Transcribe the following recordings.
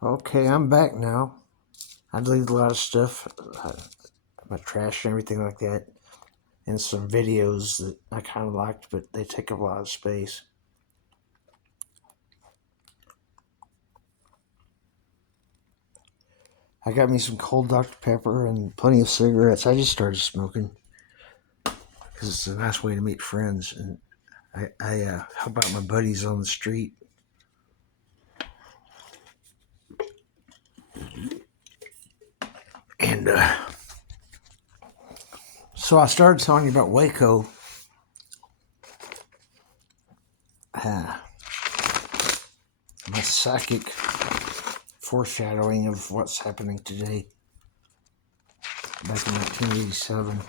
Okay, I'm back now. I deleted a lot of stuff, my trash and everything like that, and some videos that I kind of liked, but they take up a lot of space. I got me some cold Dr. Pepper and plenty of cigarettes. I just started smoking because it's a nice way to meet friends, and I help out my buddies on the street. And so I started telling you about Waco. Uh, my psychic foreshadowing of what's happening today back in 1987.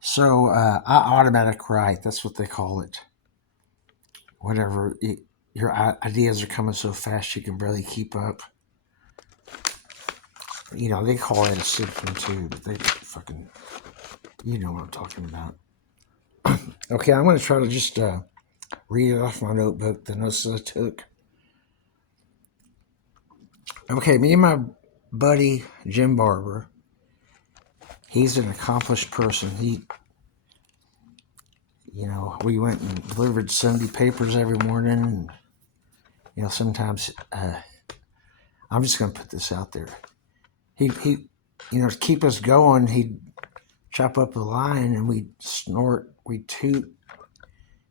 So I automatic write. That's what they call it. Whatever. Your ideas are coming so fast you can barely keep up. You know, they call it a symptom too, but they fucking, you know what I'm talking about. Okay, I'm going to try to just read it off my notebook, the notes that I took. Okay, me and my buddy Jim Barber, he's an accomplished person. We went and delivered Sunday papers every morning. And, sometimes, I'm just going to put this out there. To keep us going, he'd chop up the line and we'd snort, we'd toot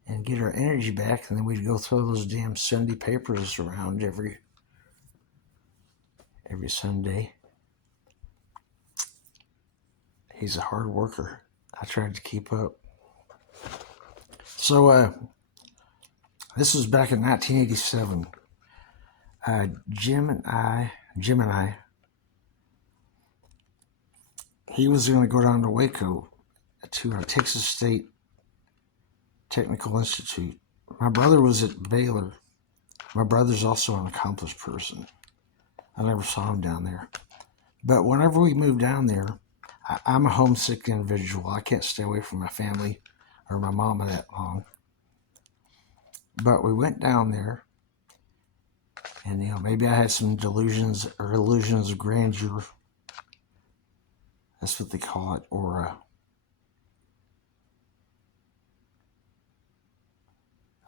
and get our energy back. And then we'd go throw those damn Sunday papers around every Sunday. He's a hard worker. I tried to keep up. So, this was back in 1987. Jim and I, he was going to go down to Waco to Texas State Technical Institute. My brother was at Baylor. My brother's also an accomplished person. I never saw him down there. But whenever we moved down there, I'm a homesick individual. I can't stay away from my family or my mama that long. But we went down there, and maybe I had some delusions or illusions of grandeur. That's what they call it, or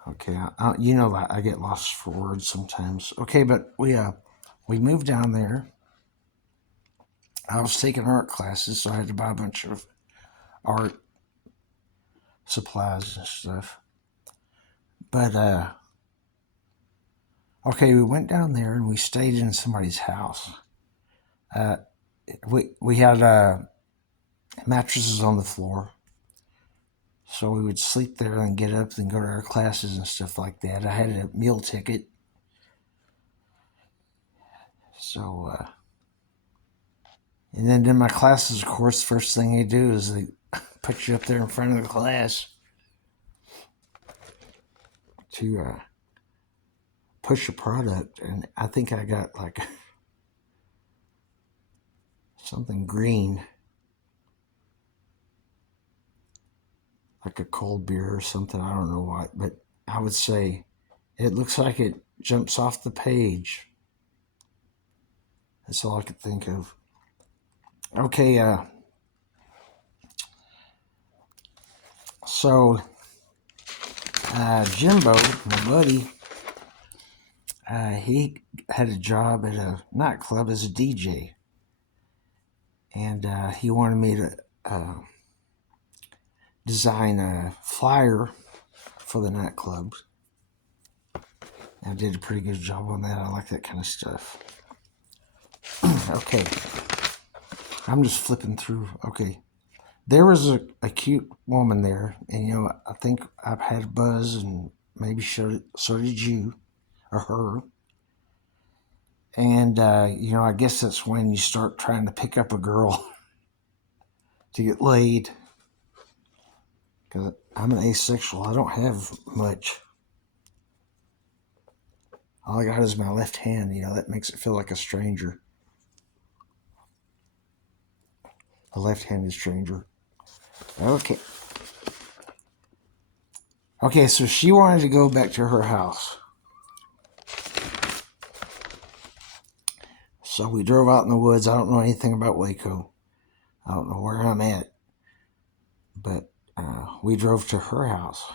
okay, I get lost for words sometimes. Okay, but we moved down there. I was taking art classes, so I had to buy a bunch of art supplies and stuff. But okay, we went down there and we stayed in somebody's house. We had mattresses on the floor, so we would sleep there and get up and go to our classes and stuff like that. I had a meal ticket, so and then in my classes, of course, first thing they do is they put you up there in front of the class to push a product, and I think I got like something green, like a cold beer or something. I don't know what, but I would say it looks like it jumps off the page. That's all I could think of. Okay, so Jimbo, my buddy, he had a job at a nightclub as a DJ, and he wanted me to design a flyer for the nightclub. I did a pretty good job on that. I like that kind of stuff. Okay, I'm just flipping through. Okay, there was a cute woman there, and I think I've had a buzz, and maybe so did you or her. And I guess that's when you start trying to pick up a girl to get laid. Because I'm an asexual. I don't have much. All I got is my left hand. That makes it feel like a stranger. A left-handed stranger. Okay. Okay, so she wanted to go back to her house. So we drove out in the woods. I don't know anything about Waco. I don't know where I'm at. But we drove to her house.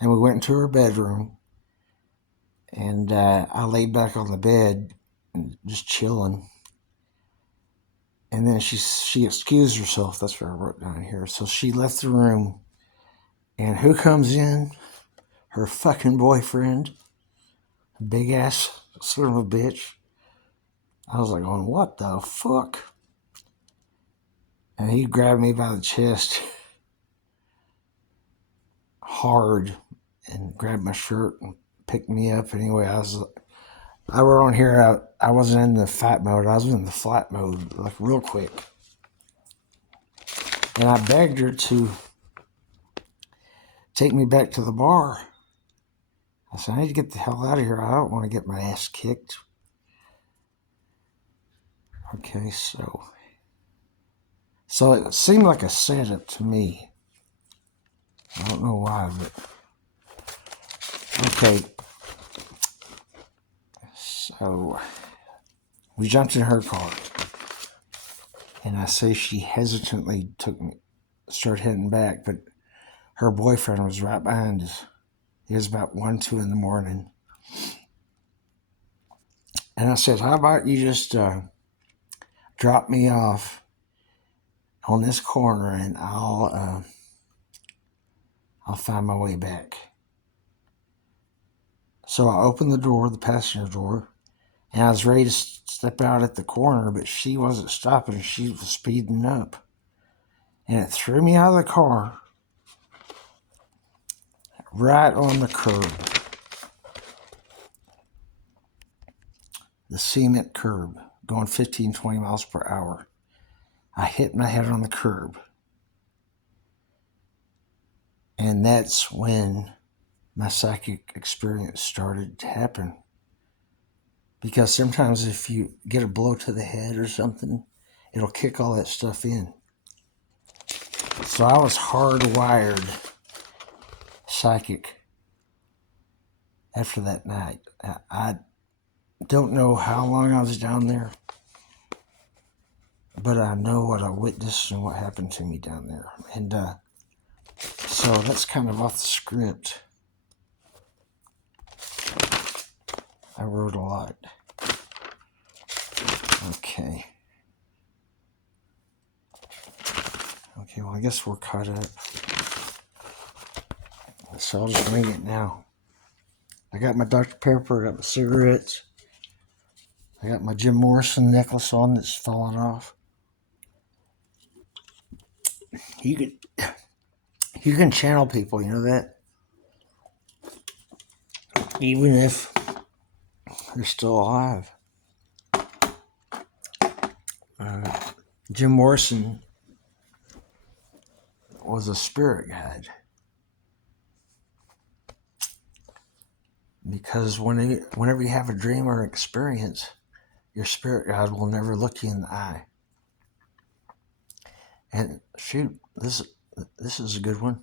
And we went into her bedroom. And I laid back on the bed and just chilling. And then she excused herself. That's what I wrote down here. So she left the room. And who comes in? Her fucking boyfriend. Big ass son of a bitch. I was like, going, what the fuck? And he grabbed me by the chest hard and grabbed my shirt and picked me up. Anyway, I wrote on here, I wasn't in the fight mode. I was in the flight mode, like real quick. And I begged her to take me back to the bar. I said, I need to get the hell out of here. I don't want to get my ass kicked. Okay, so it seemed like a setup to me. I don't know why, but okay. So we jumped in her car, and I say she hesitantly started heading back, but her boyfriend was right behind us. It was about 1, 2 in the morning. And I said, how about you just drop me off on this corner and I'll find my way back. So I opened the door, the passenger door, and I was ready to step out at the corner, but she wasn't stopping. She was speeding up. And it threw me out of the car right on the curb. The cement curb, going 15, 20 miles per hour. I hit my head on the curb. And that's when my psychic experience started to happen. Because sometimes if you get a blow to the head or something, it'll kick all that stuff in. So I was hardwired psychic after that night. I don't know how long I was down there, but I know what I witnessed and what happened to me down there. And so that's kind of off the script. I wrote a lot. Okay. Okay, well, I guess we're caught up. So I'll just wing it now. I got my Dr. Pepper, I got my cigarettes. I got my Jim Morrison necklace on that's fallen off. You can channel people, you know that? Even if they're still alive. Jim Morrison was a spirit guide. Because whenever you have a dream or experience, your spirit guide will never look you in the eye. And shoot, this is a good one.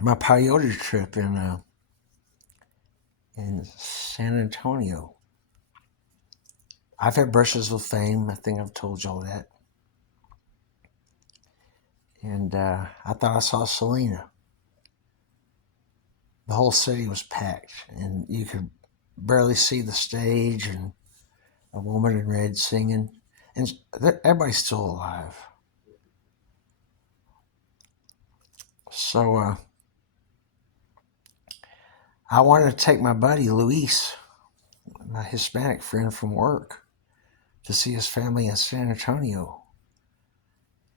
My peyote trip in San Antonio. I've had brushes with fame. I think I've told y'all that. And I thought I saw Selena. The whole city was packed, and you could barely see the stage, and a woman in red singing. And everybody's still alive. So I wanted to take my buddy Luis, my Hispanic friend from work, to see his family in San Antonio.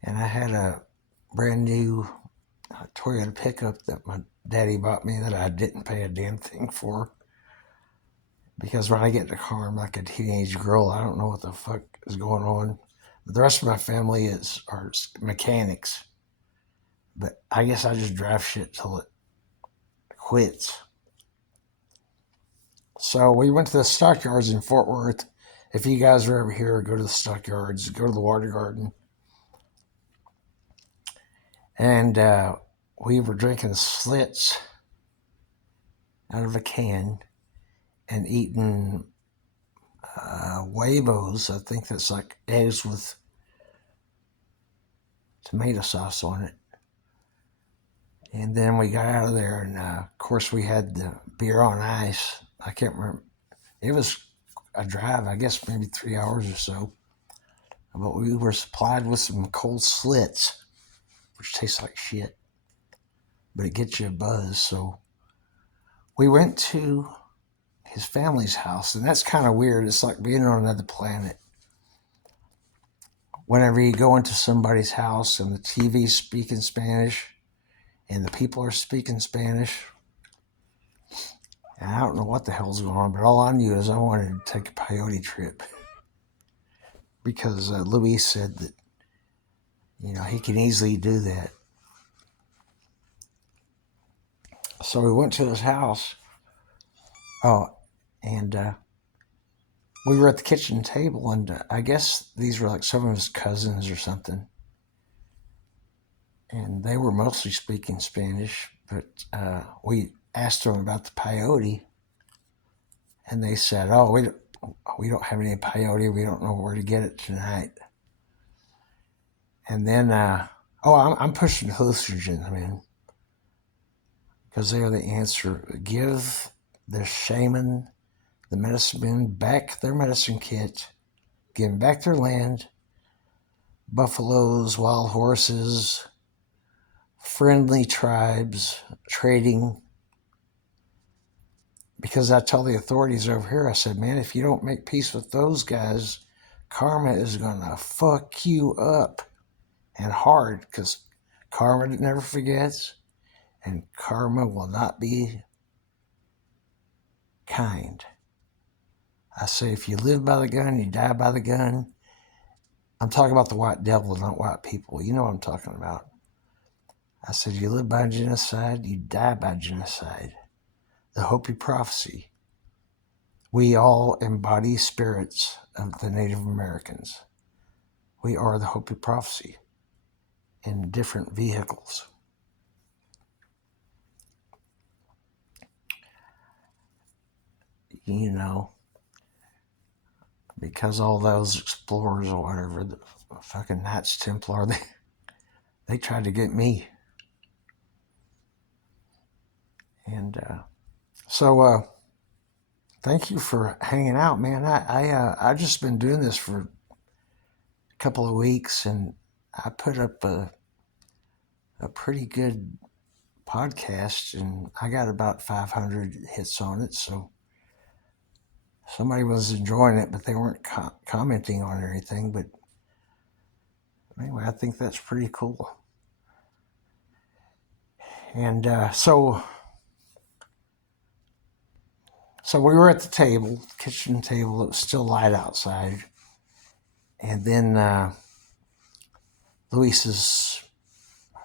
And I had a brand new Toyota pickup that my daddy bought me that I didn't pay a damn thing for. Because when I get in the car, I'm like a teenage girl. I don't know what the fuck is going on. The rest of my family are mechanics. But I guess I just drive shit till it quits. So we went to the stockyards in Fort Worth. If you guys are ever here, go to the stockyards, go to the water garden. And we were drinking slits out of a can and eating huevos. I think that's like eggs with tomato sauce on it. And then we got out of there, and of course we had the beer on ice. I can't remember. It was a drive, I guess maybe 3 hours or so. But we were supplied with some cold slits, which tastes like shit, but it gets you a buzz. So we went to his family's house, and that's kind of weird. It's like being on another planet. Whenever you go into somebody's house and the TV's speaking Spanish and the people are speaking Spanish, and I don't know what the hell's going on, but all I knew is I wanted to take a peyote trip because Luis said that, he can easily do that. So we went to his house. Oh, and we were at the kitchen table, and I guess these were like some of his cousins or something. And they were mostly speaking Spanish, but we asked them about the peyote, and they said, "Oh, we don't have any peyote. We don't know where to get it tonight." And then, I'm pushing hallucinogens, man, because they are the answer. Give the shaman, the medicine men, back their medicine kit, give them back their land, buffaloes, wild horses, friendly tribes, trading. Because I tell the authorities over here, I said, man, if you don't make peace with those guys, karma is going to fuck you up. And hard, because karma never forgets, and karma will not be kind. I say if you live by the gun, you die by the gun. I'm talking about the white devil, not white people. You know what I'm talking about. I said you live by genocide, you die by genocide. The Hopi prophecy. We all embody spirits of the Native Americans. We are the Hopi prophecy in different vehicles. Because all those explorers or whatever, the fucking Knights Templar, they tried to get me. And so thank you for hanging out, man. I just been doing this for a couple of weeks, and I put up a pretty good podcast, and I got about 500 hits on it. So somebody was enjoying it, but they weren't commenting on anything. But anyway, I think that's pretty cool. And so we were at the table, kitchen table. It was still light outside. And then Luis's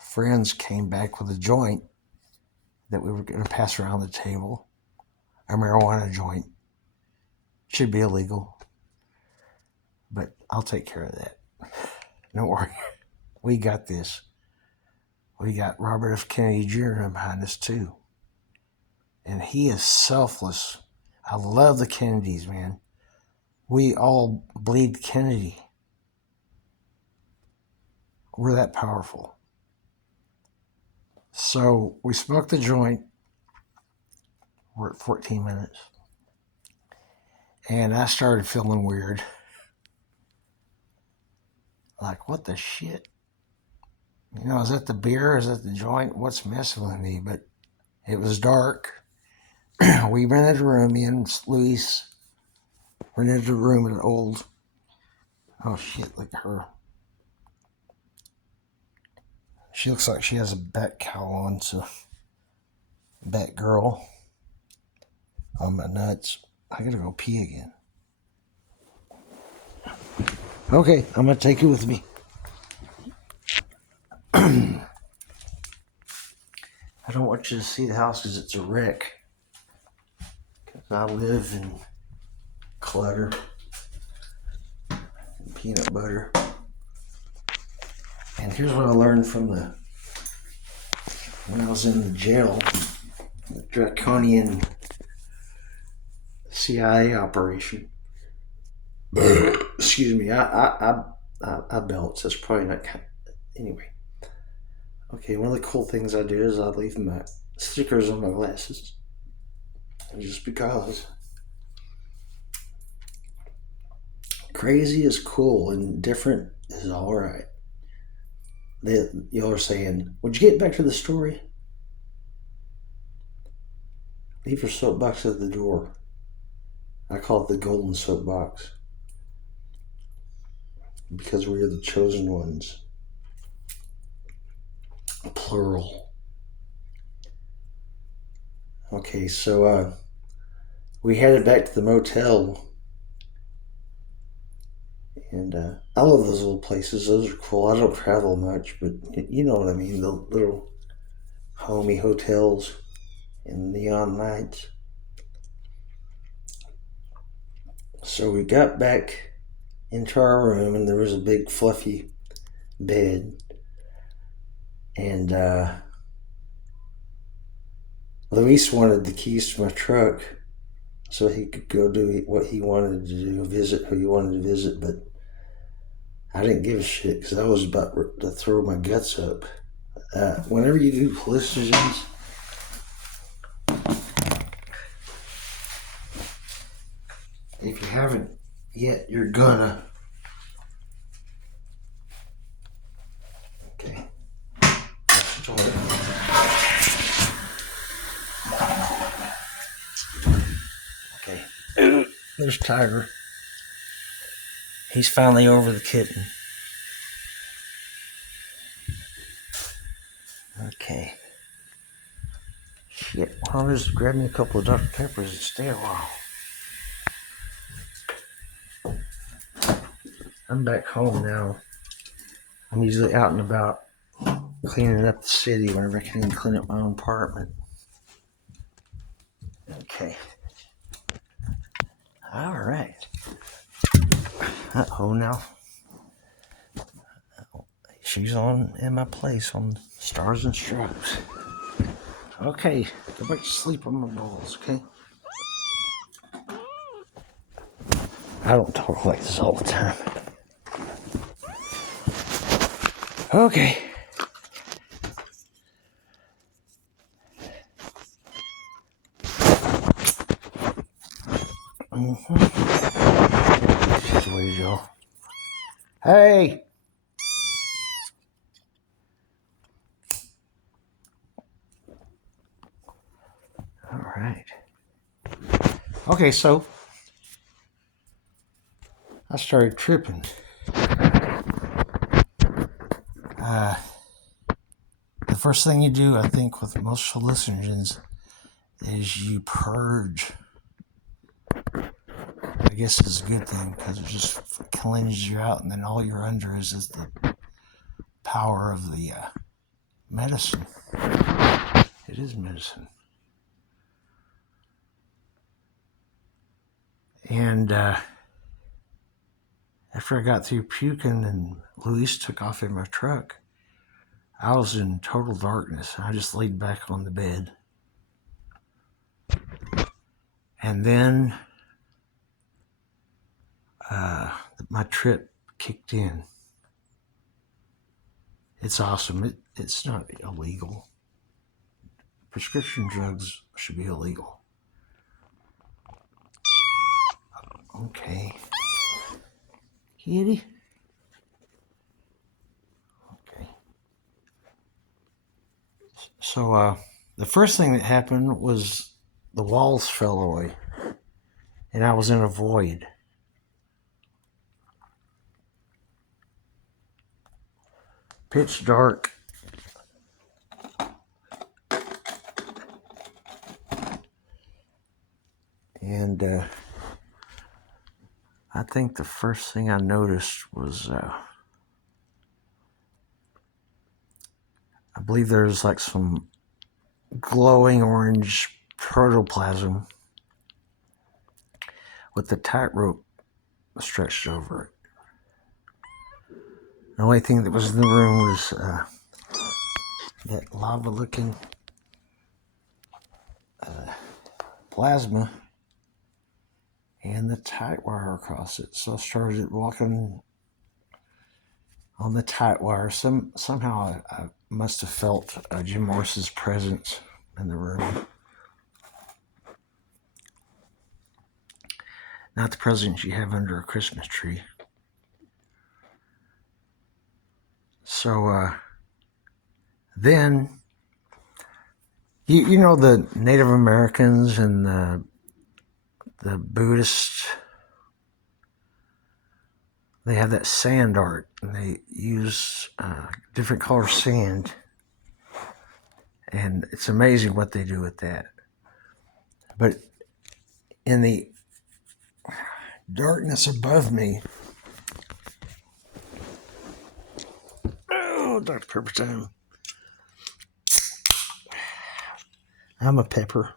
friends came back with a joint that we were going to pass around the table, a marijuana joint. Should be illegal, but I'll take care of that. Don't worry. We got this. We got Robert F. Kennedy Jr. behind us too. And he is selfless. I love the Kennedys, man. We all bleed Kennedy. We're that powerful. So we smoked the joint. We're at 14 minutes. And I started feeling weird. Like, what the shit? Is that the beer? Is that the joint? What's messing with me? But it was dark. We rented a room in Luis. Rented a room at an old. Oh shit! Look at her. She looks like she has a bat cowl on. So, bat girl. On my nuts. I gotta go pee again. Okay, I'm gonna take you with me. I don't want you to see the house because it's a wreck. Because I live in clutter and peanut butter. And here's what I learned from when I was in the jail, the draconian CIA operation. Excuse me. I belch. That's probably not. Anyway. Okay. One of the cool things I do is I leave my stickers on my glasses, just because crazy is cool and different is all right. Y'all are saying, "Would you get back to the story? Leave your soapbox at the door." I call it the golden soapbox because we are the chosen ones, plural. Okay, so we headed back to the motel, and I love those little places. Those are cool. I don't travel much, but you know what I mean. The little homey hotels and neon lights. So we got back into our room, and there was a big fluffy bed, and Luis wanted the keys to my truck so he could go do what he wanted to do, visit who he wanted to visit, but I didn't give a shit because I was about to throw my guts up. Whenever you do hallucinogens, if you haven't yet, you're gonna. Okay. Okay. There's Tiger. He's finally over the kitten. Okay. Shit. Well, I'll just grab me a couple of Dr. Peppers and stay a while. I'm back home now. I'm usually out and about cleaning up the city whenever I can even clean up my own apartment. Okay. All right. Uh-oh now. She's on in my place on Stars and Stripes. Okay, go back to sleep on my balls, okay? I don't talk like this all the time. Okay. This is the way to go. Hey! All right. Okay, so I started tripping. The first thing you do, I think, with most hallucinogens is you purge. I guess it's a good thing because it just cleanses you out, and then all you're under is the power of the medicine. It is medicine. And after I got through puking and Luis took off in my truck, I was in total darkness. I just laid back on the bed. And then my trip kicked in. It's awesome. It's not illegal. Prescription drugs should be illegal. Okay. Kitty. Okay. So the first thing that happened was the walls fell away. And I was in a void. Pitch dark. And I think the first thing I noticed was I believe there's like some glowing orange protoplasm with the tightrope stretched over it. The only thing that was in the room was that lava-looking plasma and the tight wire across it. So I started walking on the tight wire. Somehow I must have felt Jim Morris's presence in the room. Not the presence you have under a Christmas tree. So then, you know the Native Americans and the Buddhists, they have that sand art, and they use different color sand, and it's amazing what they do with that. But in the darkness above me, oh, Dr. Pepper time. I'm a pepper.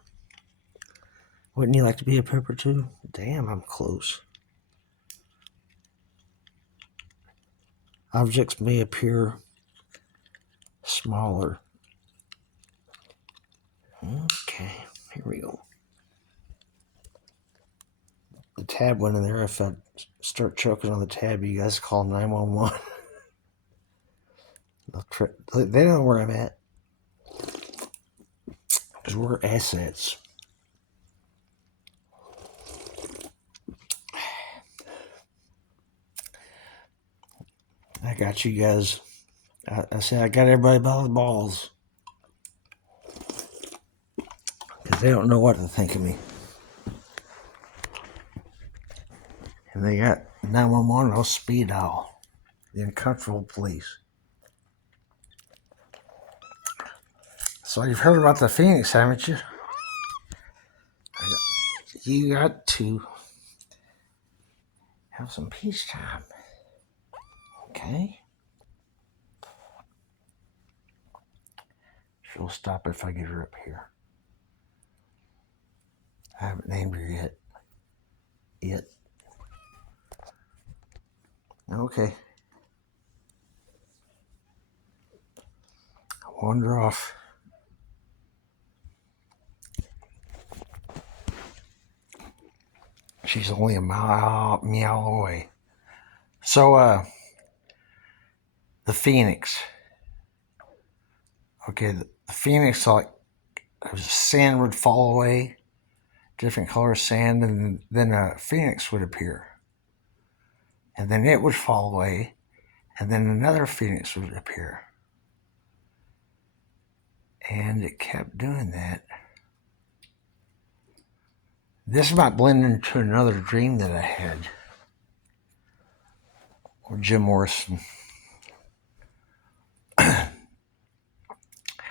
Wouldn't you like to be a pepper too? Damn, I'm close. Objects may appear smaller. Okay, here we go. The tab went in there. If I start choking on the tab, you guys call 911. They don't know where I'm at. Because we're assets. I got you guys. I said I got everybody by the balls. Because they don't know what to think of me. And they got 911 on speed dial. The uncomfortable police. So you've heard about the Phoenix, haven't you? You got to have some peace time. Okay? She'll stop if I get her up here. I haven't named her yet. Okay. I wander off. She's only a meow away. So, the Phoenix. Okay, the Phoenix, like, sand would fall away, different color sand, and then a Phoenix would appear. And then it would fall away, and then another Phoenix would appear. And it kept doing that. This might blend into another dream that I had. Or Jim Morrison.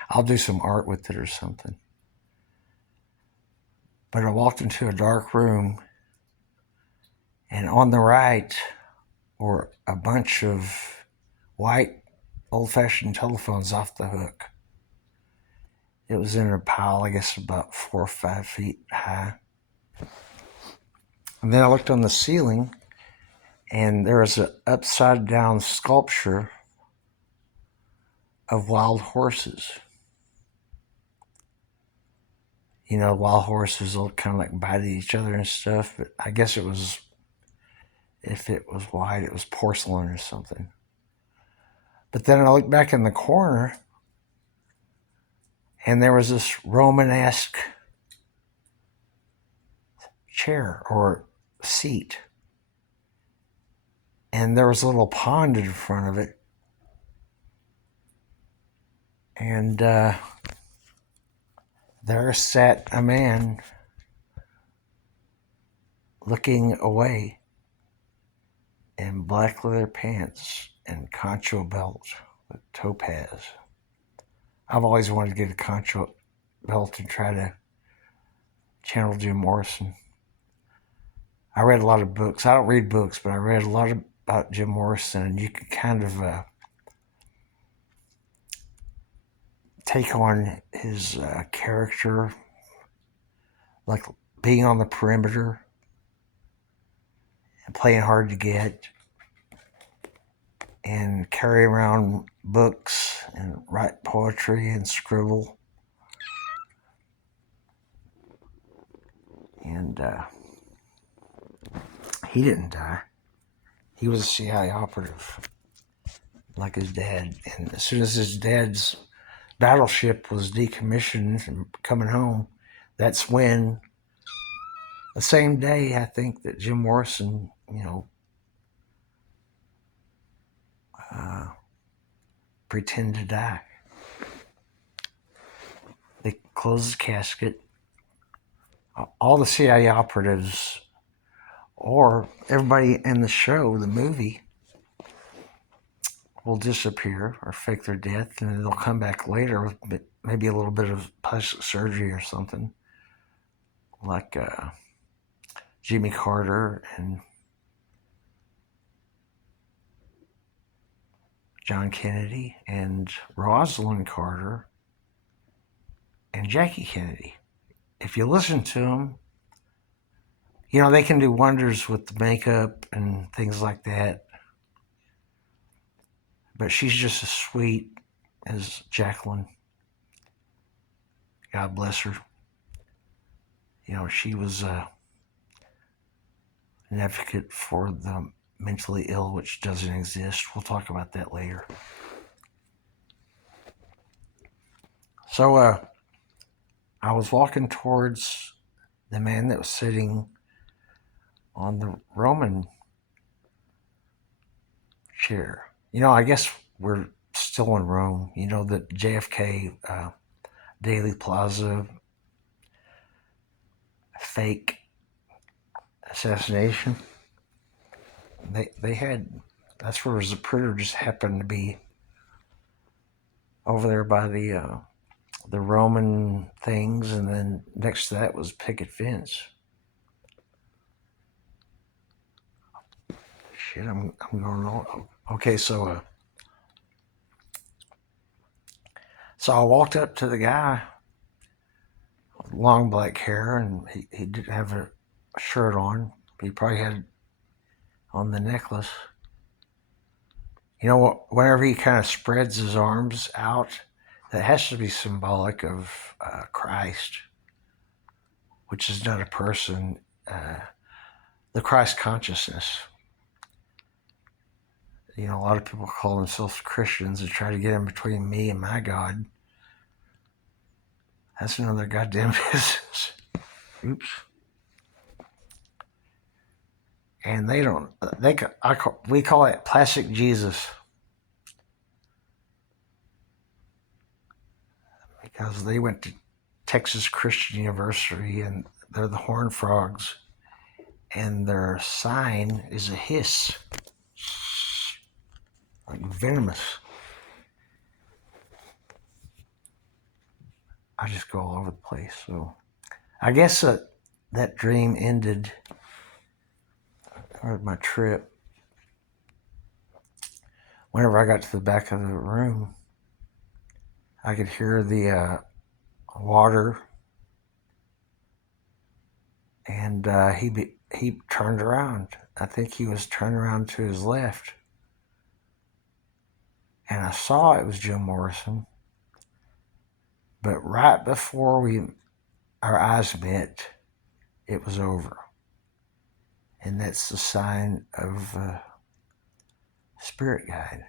I'll do some art with it or something. But I walked into a dark room, and on the right were a bunch of white old-fashioned telephones off the hook. It was in a pile, I guess about 4 or 5 feet high. And then I looked on the ceiling, and there was an upside-down sculpture of wild horses. You know, wild horses will kind of like bite at each other and stuff, but I guess it was, if it was white, it was porcelain or something. But then I looked back in the corner, and there was this Romanesque chair or seat. And there was a little pond in front of it. And there sat a man looking away in black leather pants and concho belt with topaz. I've always wanted to get a concho belt and try to channel Jim Morrison. I read a lot of books. I don't read books, but I read a lot about Jim Morrison, and you can kind of take on his character, like being on the perimeter and playing hard to get and carry around books and write poetry and scribble. And he didn't die. He was a CIA operative, like his dad. And as soon as his dad's battleship was decommissioned and coming home, that's when, the same day, I think, that Jim Morrison, pretended to die. They closed his casket. All the CIA operatives, or everybody in the show, the movie, will disappear or fake their death, and they'll come back later with maybe a little bit of plastic surgery or something, like Jimmy Carter and John Kennedy and Rosalind Carter and Jackie Kennedy. If you listen to them, they can do wonders with the makeup and things like that. But she's just as sweet as Jacqueline. God bless her. She was an advocate for the mentally ill, which doesn't exist. We'll talk about that later. So I was walking towards the man that was sitting on the Roman chair. I guess we're still in Rome. The JFK Daily Plaza fake assassination. They had, that's where Zapruder just happened to be, over there by the Roman things, and then next to that was picket fence. Shit, I'm going on. Okay, so I walked up to the guy with long black hair, and he didn't have a shirt on. He probably had on the necklace. Whenever he kind of spreads his arms out, that has to be symbolic of Christ, which is not a person, the Christ consciousness. A lot of people call themselves Christians and try to get in between me and my God. That's another goddamn business. Oops. And we call it plastic Jesus. Because they went to Texas Christian University, and they're the Horned Frogs, and their sign is a hiss, like venomous. I just go all over the place. So I guess that dream ended, or my trip, whenever I got to the back of the room. I could hear the water, and he turned around. I think he was turned around to his left, and I saw it was Jim Morrison. But right before our eyes met, it was over, and that's the sign of a spirit guide.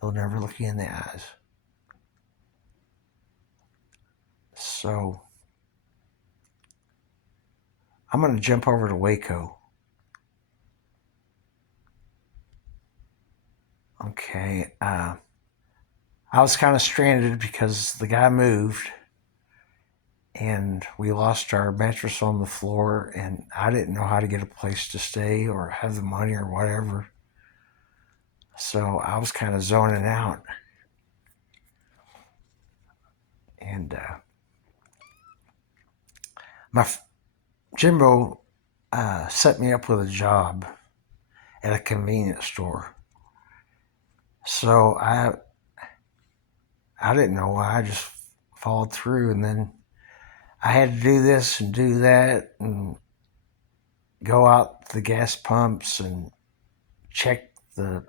They'll never look you in the eyes. So I'm going to jump over to Waco. Okay. I was kind of stranded because the guy moved, and we lost our mattress on the floor, and I didn't know how to get a place to stay or have the money or whatever. So I was kind of zoning out. And Jimbo set me up with a job at a convenience store. So I didn't know why. I just followed through, and then I had to do this and do that and go out to the gas pumps and check the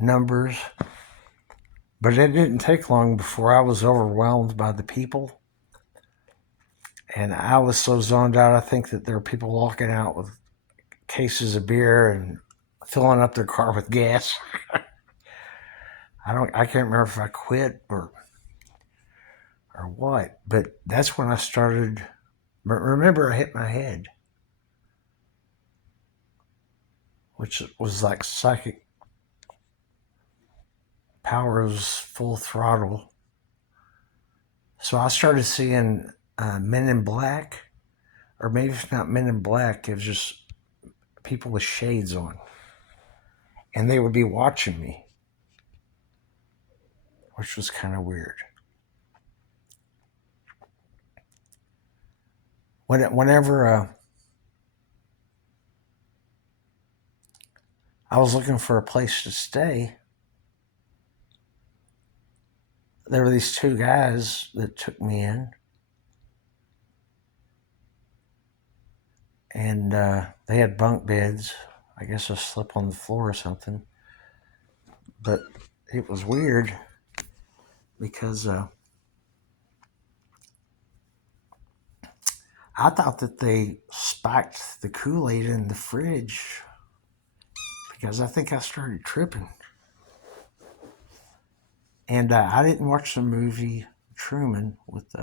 numbers. But it didn't take long before I was overwhelmed by the people. And I was so zoned out, I think that there were people walking out with cases of beer and filling up their car with gas. I can't remember if I quit or what, but that's when I started. Remember, I hit my head, which was like psychic powers full throttle. So I started seeing Men in Black, or maybe it's not Men in Black, it was just people with shades on. And they would be watching me, which was kind of weird. Whenever I was looking for a place to stay, there were these two guys that took me in. And they had bunk beds. I guess I slept on the floor or something. But it was weird because I thought that they spiked the Kool-Aid in the fridge because I think I started tripping. And I didn't watch the movie Truman with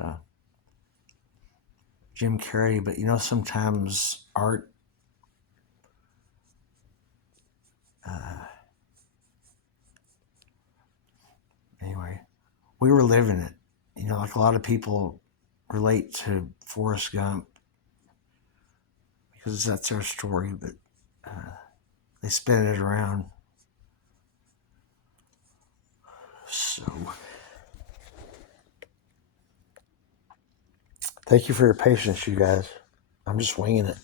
Jim Carrey, but sometimes art anyway, we were living it. Like a lot of people relate to Forrest Gump because that's our story, but they spin it around. So, thank you for your patience, you guys. I'm just winging it.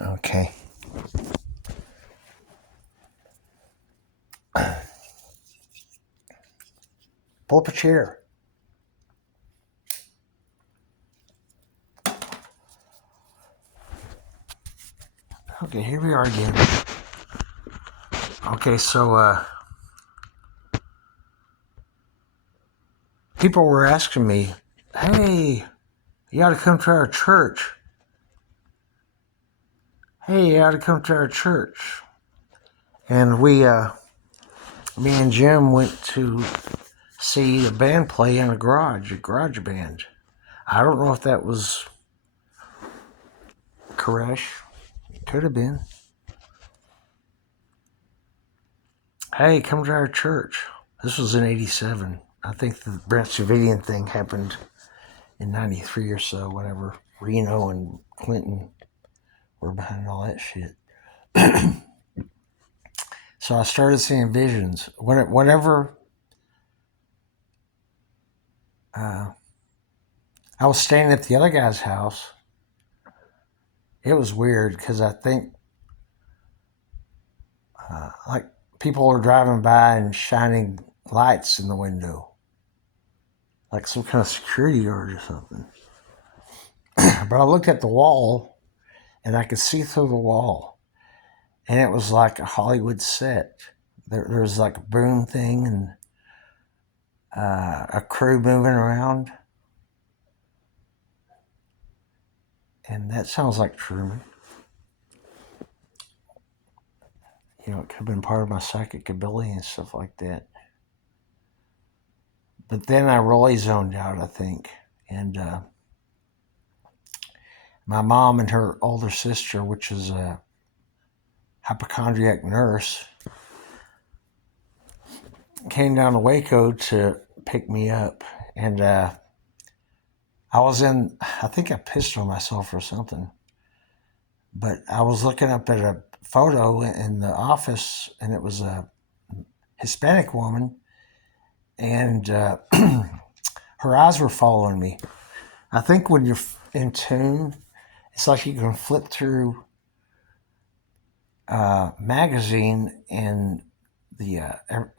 Okay. Pull up a chair. Okay, here we are again. Okay, so people were asking me, hey, you ought to come to our church. Hey, you ought to come to our church. And me and Jim went to see a band play in a garage band. I don't know if that was Koresh. It could have been. Hey, come to our church. This was in 87. I think the Branch Davidian thing happened in 93 or so, whenever Reno and Clinton were behind all that shit. So I started seeing visions. Whenever I was staying at the other guy's house, it was weird because I think like people were driving by and shining lights in the window, like some kind of security guard or something. But I looked at the wall and I could see through the wall, and it was like a Hollywood set. There was like a boom thing and a crew moving around. And that sounds like Truman. It could have been part of my psychic ability and stuff like that. But then I really zoned out, I think. And my mom and her older sister, which is a hypochondriac nurse, came down to Waco to pick me up. And I think I pissed on myself or something. But I was looking up at a photo in the office, and it was a Hispanic woman, and her eyes were following me. I think when you're in tune, it's like you can flip through a magazine and the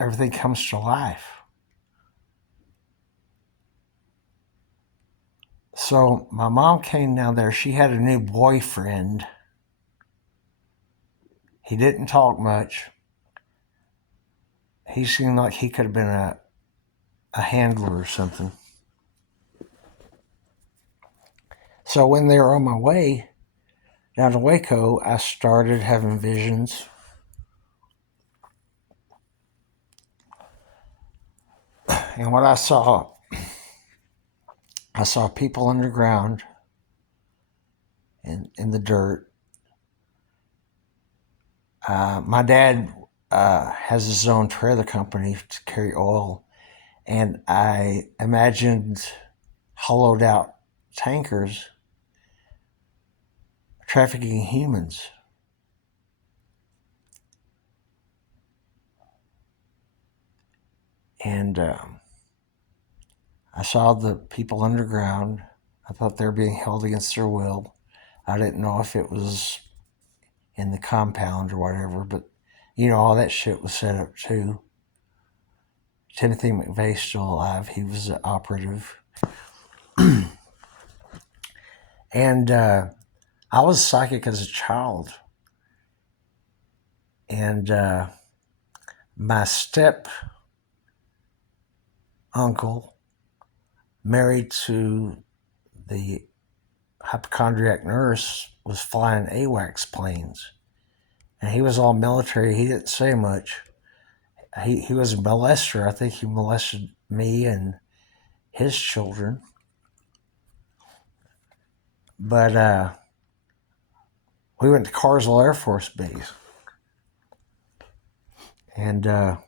everything comes to life. So my mom came down there. She had a new boyfriend. He didn't talk much. He seemed like he could have been a handler or something. So when they were on my way down to Waco, I started having visions. And what I saw people underground in the dirt. My dad has his own trailer company to carry oil, and I imagined hollowed out tankers trafficking humans. And I saw the people underground. I thought they were being held against their will. I didn't know if it was in the compound or whatever, but all that shit was set up too. Timothy McVeigh's still alive. He was the operative. And I was psychic as a child. And my step uncle, married to the hypochondriac nurse, was flying AWACS planes. And he was all military. He didn't say much. He was a molester. I think he molested me and his children. But we went to Carswell Air Force Base. And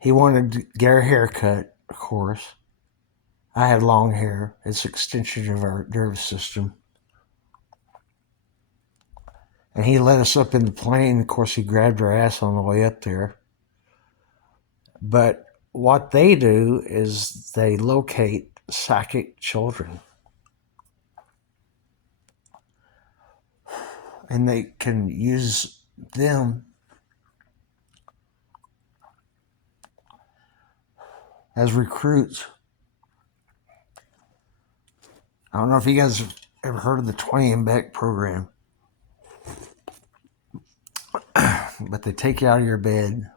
he wanted to get a haircut, of course. I had long hair. It's an extension of our nervous system. And he let us up in the plane. Of course, he grabbed our ass on the way up there. But what they do is they locate psychic children. And they can use them as recruits. I don't know if you guys have ever heard of the 20 and Back program. But they take you out of your bed.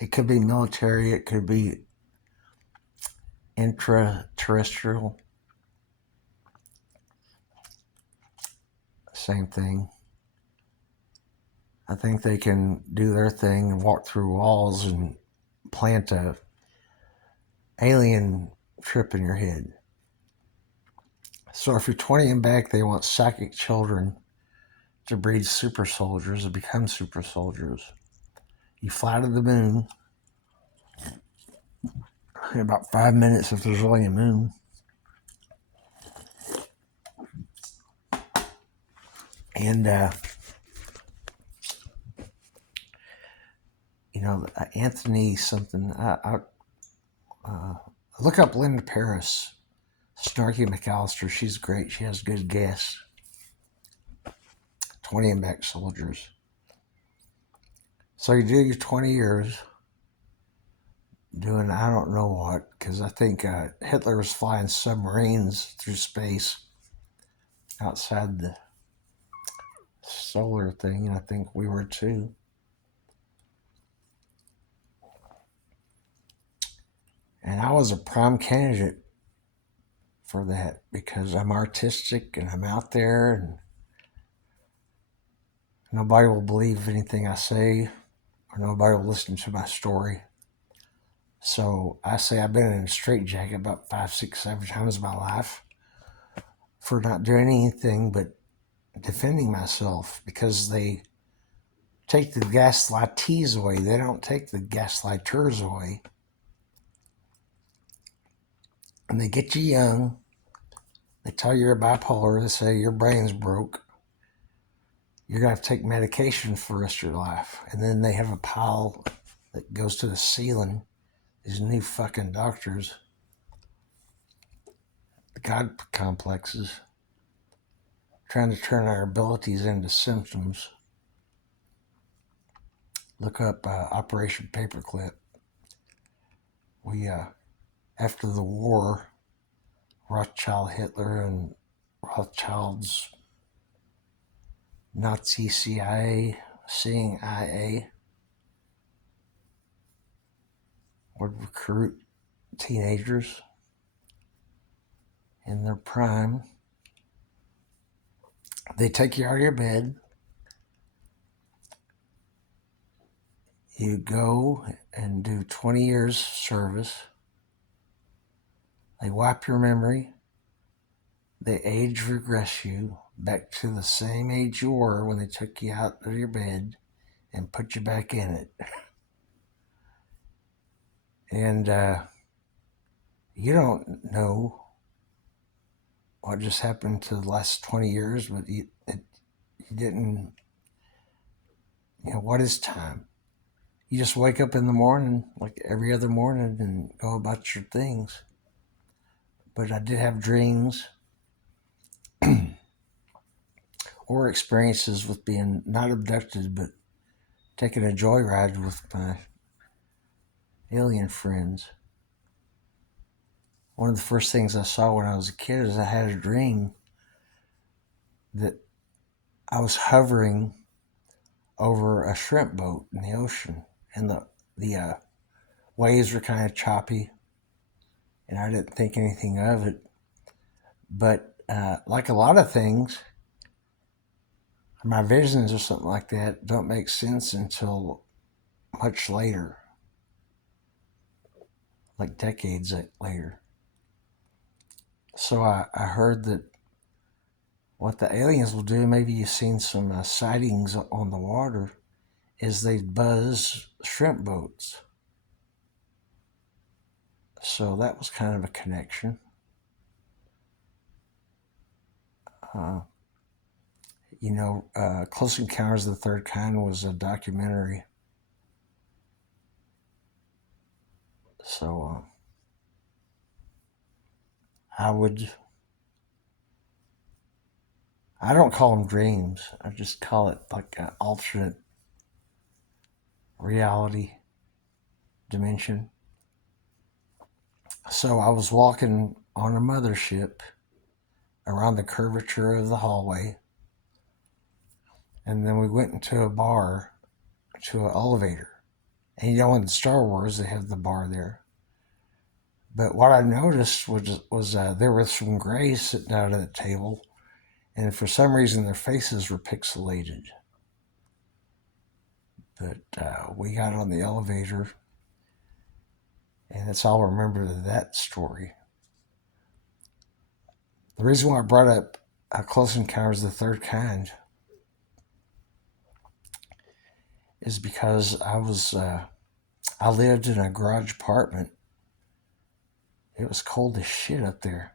It could be military. It could be intraterrestrial. Same thing. I think they can do their thing and walk through walls and plant a alien trip in your head. So if you're 20 and back, they want psychic children to breed super soldiers and become super soldiers. You fly to the moon in about 5 minutes if there's really a moon. And, Anthony something, look up Linda Paris, Snarky McAllister. She's great. She has good guests. 20 and back soldiers. So you do your 20 years doing I don't know what, because I think Hitler was flying submarines through space outside the solar thing, and I think we were too. And I was a prime candidate for that because I'm artistic and I'm out there and nobody will believe anything I say or nobody will listen to my story. So I say I've been in a straitjacket about 5, 6, 7 times in my life for not doing anything but defending myself because they take the gaslightees away. They don't take the gaslighters away. And they get you young. They tell you you're bipolar. They say your brain's broke. You're going to have to take medication for the rest of your life. And then they have a pile that goes to the ceiling. These new fucking doctors. The God complexes. Trying to turn our abilities into symptoms. Look up Operation Paperclip. We, after the war, Rothschild, Hitler, and Rothschild's Nazi CIA, seeing IA, would recruit teenagers in their prime. They take you out of your bed. You go and do 20 years service. They wipe your memory. They age regress you back to the same age you were when they took you out of your bed and put you back in it. And you don't know what just happened to the last 20 years, but you didn't, what is time? You just wake up in the morning like every other morning and go about your things. But I did have dreams or experiences with being not abducted, but taking a joyride with my alien friends. One of the first things I saw when I was a kid is I had a dream that I was hovering over a shrimp boat in the ocean, and the waves were kind of choppy, and I didn't think anything of it. But like a lot of things, my visions or something like that don't make sense until much later, like decades later. So I heard that what the aliens will do, maybe you've seen some sightings on the water, is they buzz shrimp boats. So that was kind of a connection. Uh, Close Encounters of the Third Kind was a documentary. So I don't call them dreams. I just call it like an alternate reality dimension. So I was walking on a mothership around the curvature of the hallway, and then we went into a bar, to an elevator. And in Star Wars they have the bar there. But what I noticed was there was some grays sitting down at the table, and for some reason their faces were pixelated. But we got on the elevator, and that's all I remember of that story. The reason why I brought up Close Encounters of the Third Kind is because I lived in a garage apartment. It was cold as shit up there.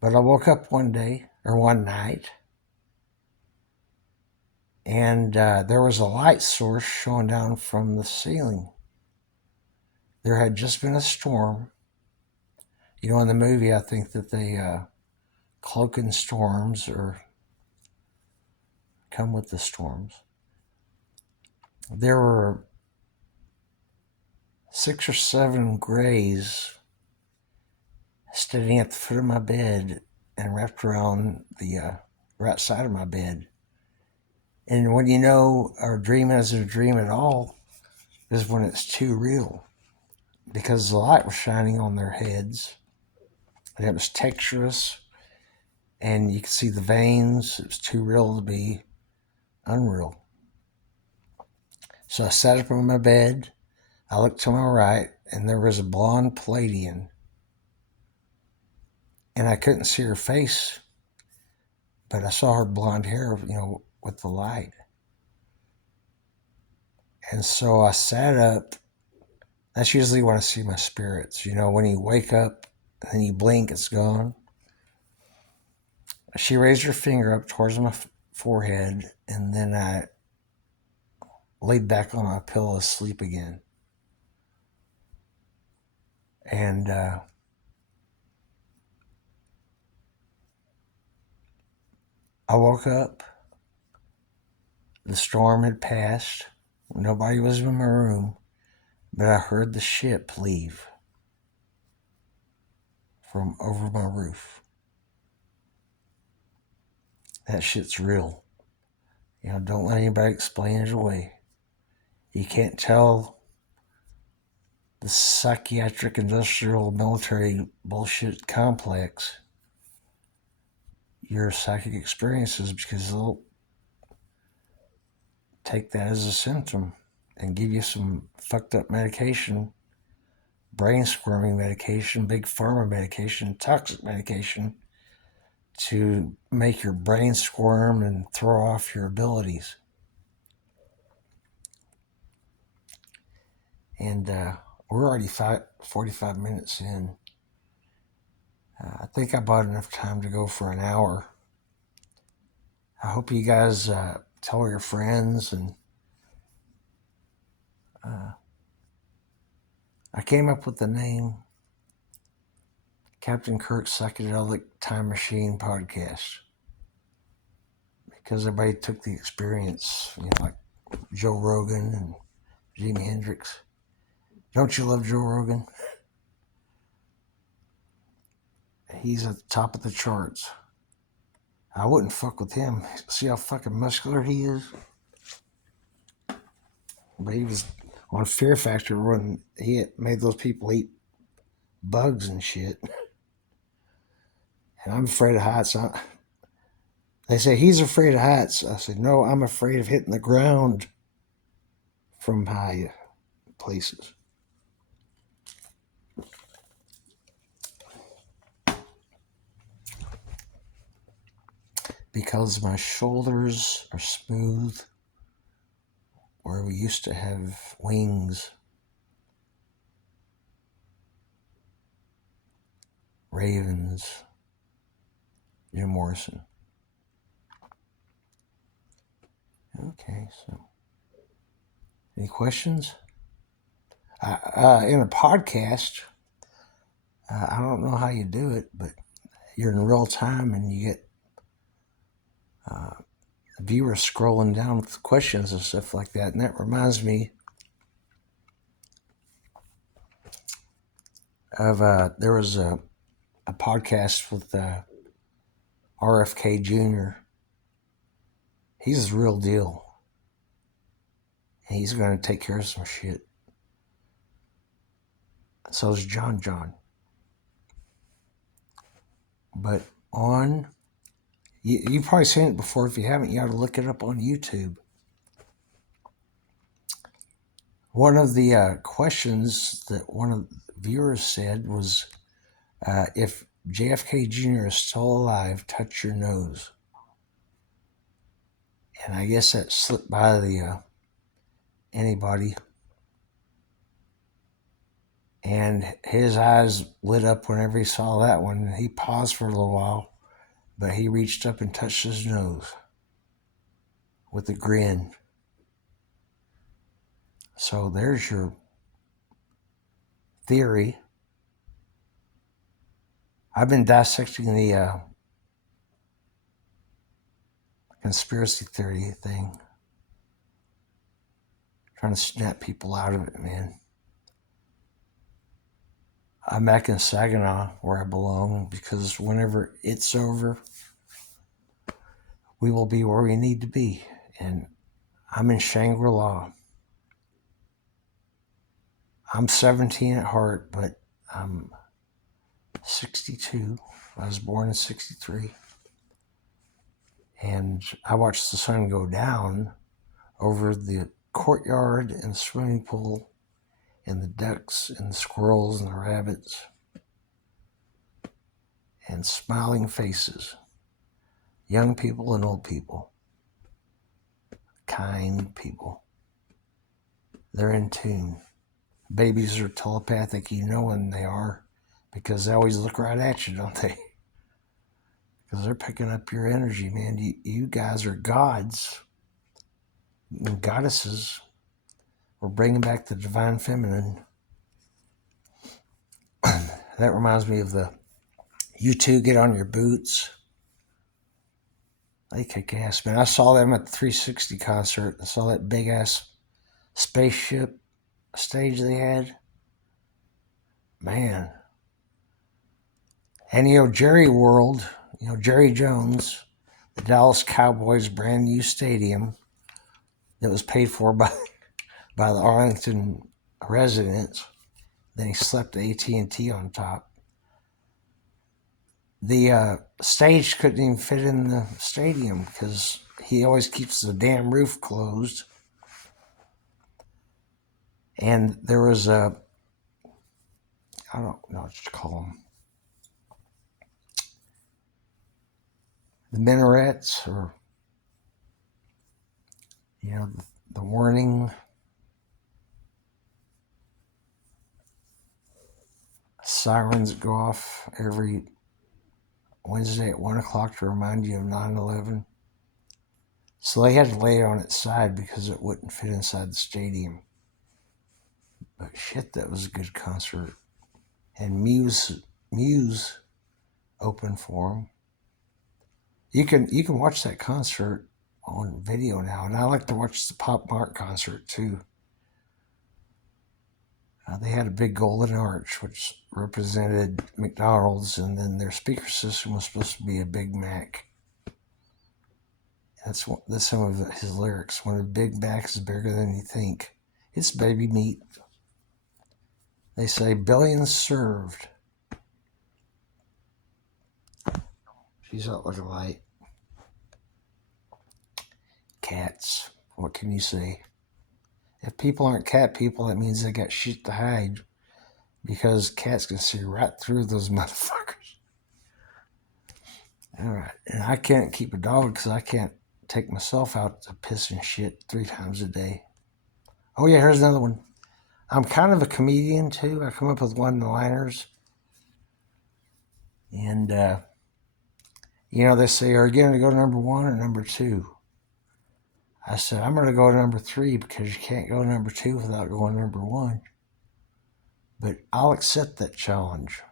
But I woke up one night, and there was a light source showing down from the ceiling. There had just been a storm. In the movie, I think that they cloak in storms or come with the storms. There were 6 or 7 grays standing at the foot of my bed and wrapped around the right side of my bed. And when a dream isn't a dream at all is when it's too real, because the light was shining on their heads and it was texturous and you could see the veins. It was too real to be unreal. So I sat up on my bed. I looked to my right, and there was a blonde Palladian. And I couldn't see her face, but I saw her blonde hair, with the light. And so I sat up. That's usually when I see my spirits. When you wake up and then you blink, it's gone. She raised her finger up towards my forehead, and then I laid back on my pillow asleep again. And I woke up. The storm had passed. Nobody was in my room, but I heard the ship leave from over my roof. That shit's real. Don't let anybody explain it away. You can't tell the psychiatric industrial military bullshit complex your psychic experiences, because they'll take that as a symptom and give you some fucked up medication, brain squirming medication, big pharma medication, toxic medication to make your brain squirm and throw off your abilities. And we're already 45 minutes in. I think I bought enough time to go for an hour. I hope you guys tell your friends. And I came up with the name Captain Kirk's Psychedelic Time Machine Podcast because everybody took the experience, like Joe Rogan and Jimi Hendrix. Don't you love Joe Rogan? He's at the top of the charts. I wouldn't fuck with him. See how fucking muscular he is? But he was on Fear Factor when he had made those people eat bugs and shit. And I'm afraid of heights. They say he's afraid of heights. I said, no, I'm afraid of hitting the ground from high places. Because my shoulders are smooth where we used to have wings. Ravens. Jim Morrison. Okay, so any questions? In a podcast, I don't know how you do it, but you're in real time and you get viewers scrolling down with questions and stuff like that. And that reminds me of there was a podcast with RFK Jr. He's the real deal. And he's going to take care of some shit. So is John. But you've probably seen it before. If you haven't, you ought to look it up on YouTube. One of the questions that one of the viewers said was, if JFK Jr. is still alive, touch your nose. And I guess that slipped by the anybody. And his eyes lit up whenever he saw that one. He paused for a little while, but he reached up and touched his nose with a grin. So there's your theory. I've been dissecting the conspiracy theory thing. Trying to snap people out of it, man. I'm back in Saginaw where I belong, because whenever it's over, we will be where we need to be. And I'm in Shangri-La. I'm 17 at heart, but I'm 62. I was born in 63. And I watched the sun go down over the courtyard and the swimming pool and the ducks and the squirrels and the rabbits and smiling faces, young people and old people, kind people. They're in tune. Babies are telepathic, you know when they are, because they always look right at you, don't they? Because they're picking up your energy, man. You guys are gods and goddesses. We're bringing back the divine feminine. That reminds me of the U2 Get On Your Boots. They kick ass, man. I saw them at the 360 concert. I saw that big ass spaceship stage they had. Man. And Jerry World, Jerry Jones, the Dallas Cowboys brand new stadium that was paid for by the Arlington residents. Then he slept the AT&T on top. The stage couldn't even fit in the stadium because he always keeps the damn roof closed. And there was I don't know what to call them, the minarets, or, the warning sirens that go off every Wednesday at 1 o'clock to remind you of 9/11. So they had to lay it on its side because it wouldn't fit inside the stadium. But shit, that was a good concert. And Muse opened for him. You can watch that concert on video now, and I like to watch the Pop Mart concert too. They had a big golden arch which represented McDonald's, and then their speaker system was supposed to be a Big Mac. That's some of his lyrics. When a Big Mac is bigger than you think, it's baby meat. They say billions served. She's out like a light. Cats. What can you say? If people aren't cat people, that means they got shit to hide, because cats can see right through those motherfuckers. All right. And I can't keep a dog because I can't take myself out to piss and shit 3 times a day. Oh, yeah, here's another one. I'm kind of a comedian, too. I come up with one-liners. And, they say, are you going to go to number 1 or number 2? I said, I'm going to go to number 3 because you can't go to number 2 without going to number 1. But I'll accept that challenge.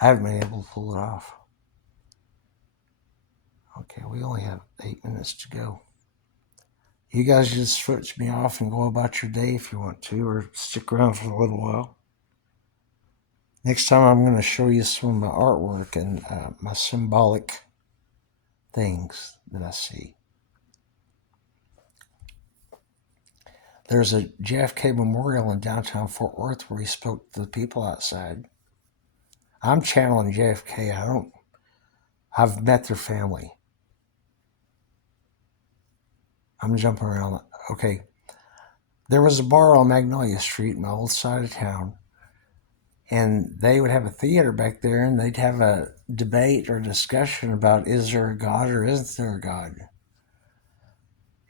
I haven't been able to pull it off. Okay, we only have 8 minutes to go. You guys just switch me off and go about your day if you want to, or stick around for a little while. Next time I'm going to show you some of my artwork and my symbolic things that I see. There's a JFK Memorial in downtown Fort Worth where he spoke to the people outside. I'm channeling JFK. I've met their family. I'm jumping around. Okay. There was a bar on Magnolia Street, my old side of town, and they would have a theater back there, and they'd have a debate or discussion about, is there a God or isn't there a God?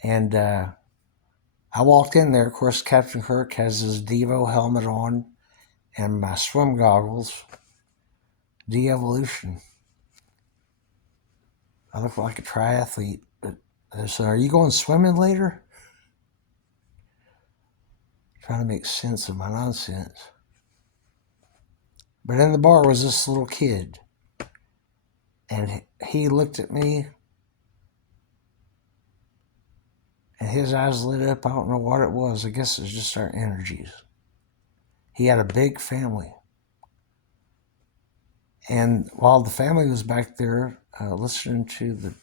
And I walked in there. Of course, Captain Kirk has his Devo helmet on and my swim goggles. De-evolution. I look like a triathlete, but they said, are you going swimming later? Trying to make sense of my nonsense. But in the bar was this little kid, and he looked at me, and his eyes lit up. I don't know what it was. I guess it was just our energies. He had a big family. And while the family was back there listening to the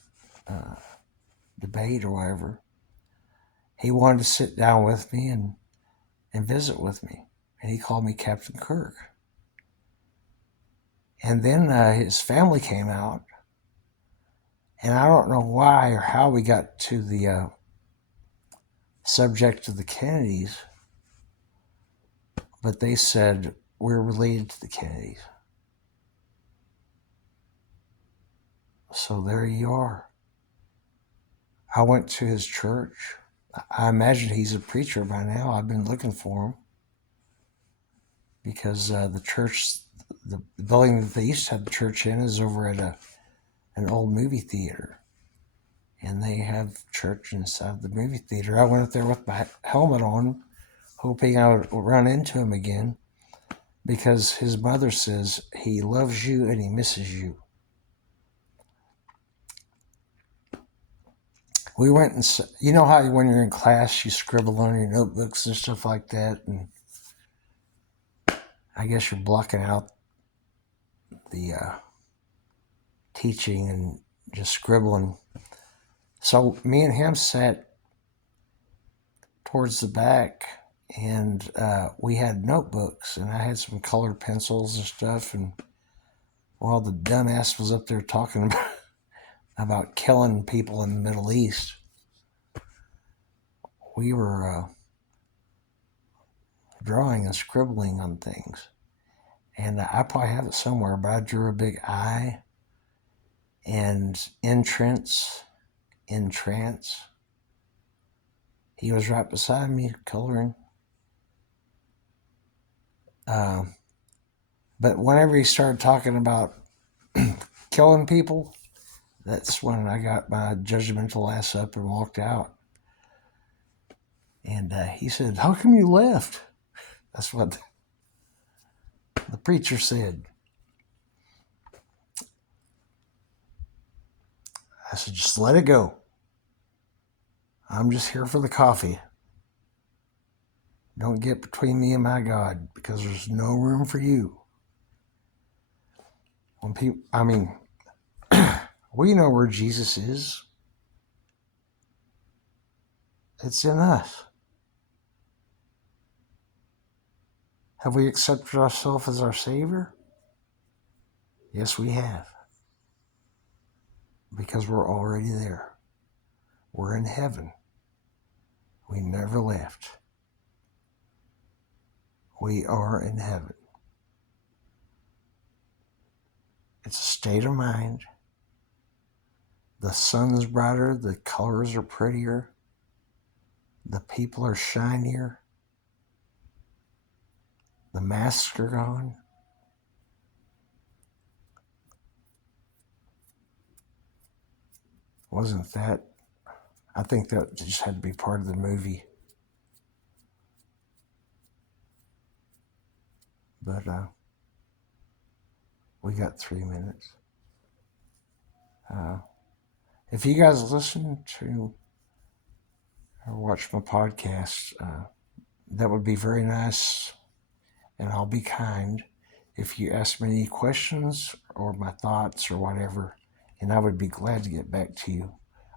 debate or whatever, he wanted to sit down with me and visit with me. And he called me Captain Kirk. And then his family came out. And I don't know why or how we got to the subject of the Kennedys, but they said, we're related to the Kennedys. So there you are. I went to his church. I imagine he's a preacher by now. I've been looking for him because the church, the building that they used to have the church in, is over at an old movie theater. And they have church inside the movie theater. I went up there with my helmet on, hoping I would run into him again, because his mother says he loves you and he misses you. We went and, you know how when you're in class, you scribble on your notebooks and stuff like that, and I guess you're blocking out the teaching and just scribbling. So me and him sat towards the back and we had notebooks, and I had some colored pencils and stuff, and while the dumbass was up there talking about killing people in the Middle East, we were drawing and scribbling on things. And I probably have it somewhere, but I drew a big I and entrance, in trance. He was right beside me coloring. But whenever he started talking about killing people, that's when I got my judgmental ass up and walked out. And he said, "How come you left?" That's what the preacher said. I said, "Just let it go. I'm just here for the coffee. Don't get between me and my God, because there's no room for you." When people, we know where Jesus is. It's in us. Have we accepted ourselves as our Savior? Yes, we have. Because we're already there. We're in heaven. We never left. We are in heaven. It's a state of mind. The sun's brighter, the colors are prettier, the people are shinier, the masks are gone. Wasn't that? I think that just had to be part of the movie. But we got 3 minutes. If you guys listen to or watch my podcast, that would be very nice, and I'll be kind if you ask me any questions or my thoughts or whatever, and I would be glad to get back to you.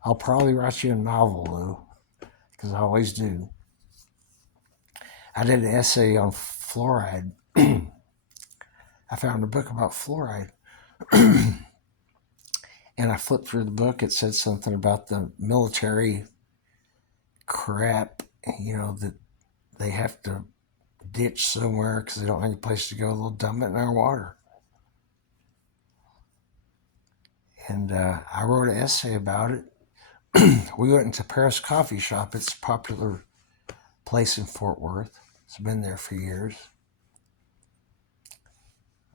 I'll probably write you a novel, though, because I always do. I did an essay on fluoride. I found a book about fluoride. And I flipped through the book. It said something about the military crap, that they have to ditch somewhere because they don't have any place to go. They'll dump it in our water. And I wrote an essay about it. We went into Paris Coffee Shop. It's a popular place in Fort Worth. It's been there for years.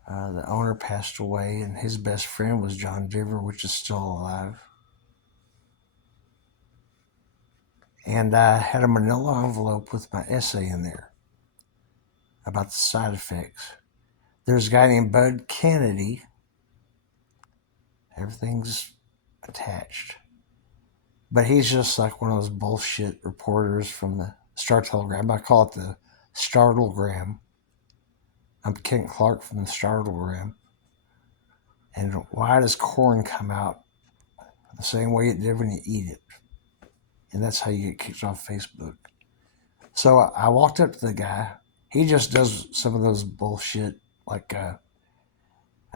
The owner passed away, and his best friend was John Diver, which is still alive. And I had a manila envelope with my essay in there about the side effects. There's a guy named Bud Kennedy. Everything's attached. But he's just like one of those bullshit reporters from the Star Telegram. I call it the Startlegram. I'm Kent Clark from the Startlegram. And why does corn come out the same way it did when you eat it? And that's how you get kicked off Facebook. So I walked up to the guy. He just does some of those bullshit, like, I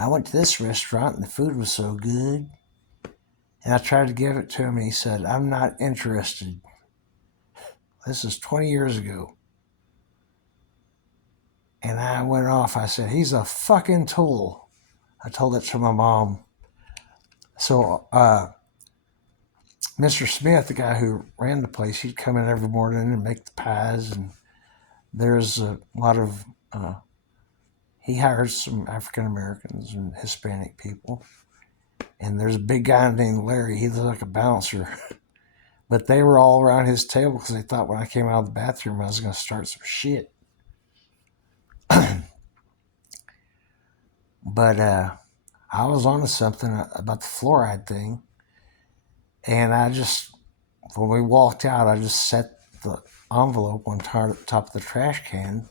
went to this restaurant and the food was so good. And I tried to give it to him, and he said, "I'm not interested." This is 20 years ago. And I went off. I said, "He's a fucking tool." I told that to my mom. So Mr. Smith, the guy who ran the place, he'd come in every morning and make the pies. And there's a lot of, he hires some African Americans and Hispanic people. And there's a big guy named Larry. He looked like a bouncer. But they were all around his table because they thought when I came out of the bathroom I was going to start some shit. But I was onto something about the fluoride thing. And when we walked out, I just set the envelope on top of the trash can,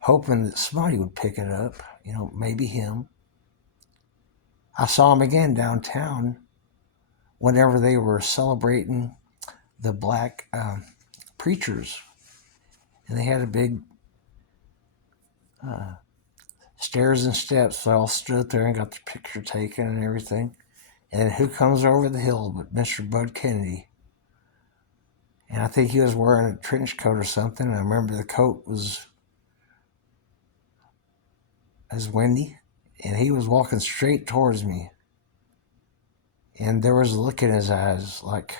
hoping that somebody would pick it up, maybe him. I saw him again downtown whenever they were celebrating the black preachers. And they had a big stairs and steps. They all stood there and got their picture taken and everything. And who comes over the hill but Mr. Bud Kennedy? And I think he was wearing a trench coat or something. And I remember the coat was windy. And he was walking straight towards me. And there was a look in his eyes like,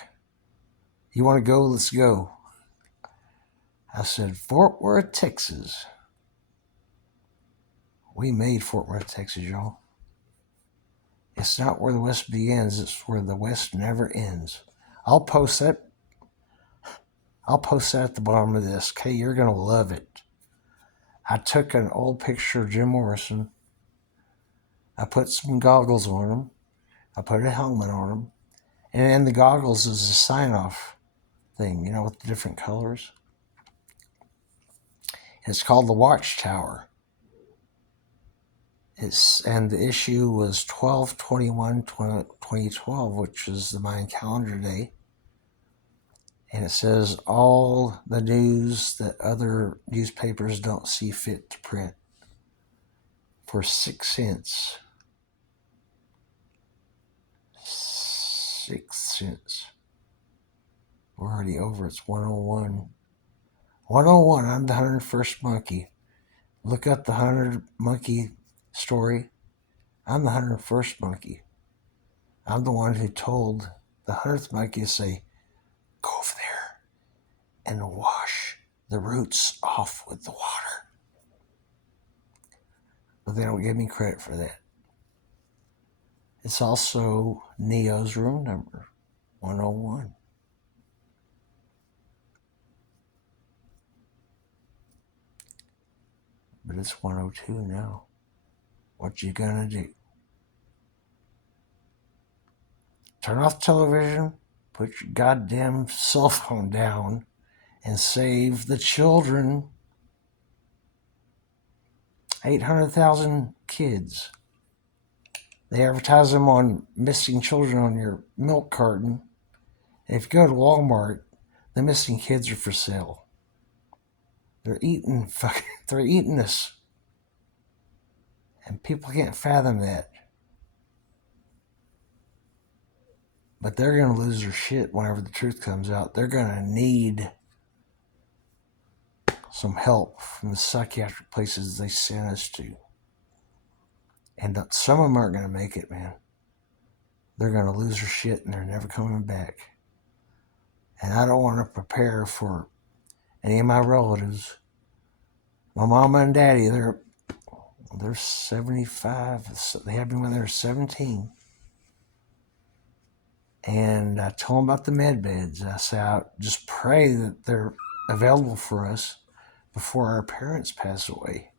you want to go? Let's go. I said, Fort Worth, Texas. We made Fort Worth, Texas, y'all. It's not where the West begins, it's where the West never ends. I'll post that at the bottom of this. Okay, you're going to love it. I took an old picture of Jim Morrison. I put some goggles on him. I put a helmet on him. And in the goggles is a sign-off thing, with the different colors. It's called the Watchtower. And the issue was 12/21/2012, which is the Mayan calendar day. And it says all the news that other newspapers don't see fit to print for 6 cents. 6 cents. We're already over. It's 101. 101. I'm the 101st monkey. Look up the 100 monkey story. I'm the 101st monkey. I'm the one who told the 100th monkey to say, go over there and wash the roots off with the water. But they don't give me credit for that. It's also Neo's room number, 101. But it's 102 now. What you gonna do? Turn off the television, put your goddamn cell phone down, and save the children. 800,000 kids. They advertise them on missing children on your milk carton. And if you go to Walmart, the missing kids are for sale. They're eating this. And people can't fathom that. But they're going to lose their shit whenever the truth comes out. They're going to need some help from the psychiatric places they sent us to. And some of them aren't going to make it, man. They're going to lose their shit and they're never coming back. And I don't want to prepare for any of my relatives. My mama and daddy, they're 75. They have been when they were 17. And I told them about the med beds. I said, I just pray that they're available for us before our parents pass away.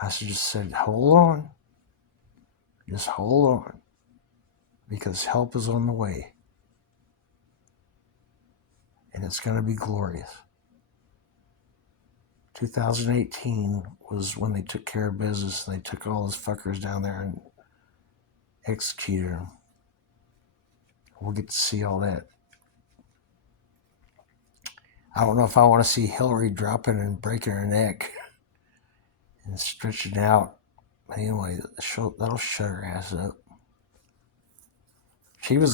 I just said, hold on. Just hold on. Because help is on the way. And it's going to be glorious. 2018 was when they took care of business and they took all those fuckers down there and executed them. We'll get to see all that. I don't know if I want to see Hillary dropping and breaking her neck and stretching out. But anyway, that'll shut her ass up. They were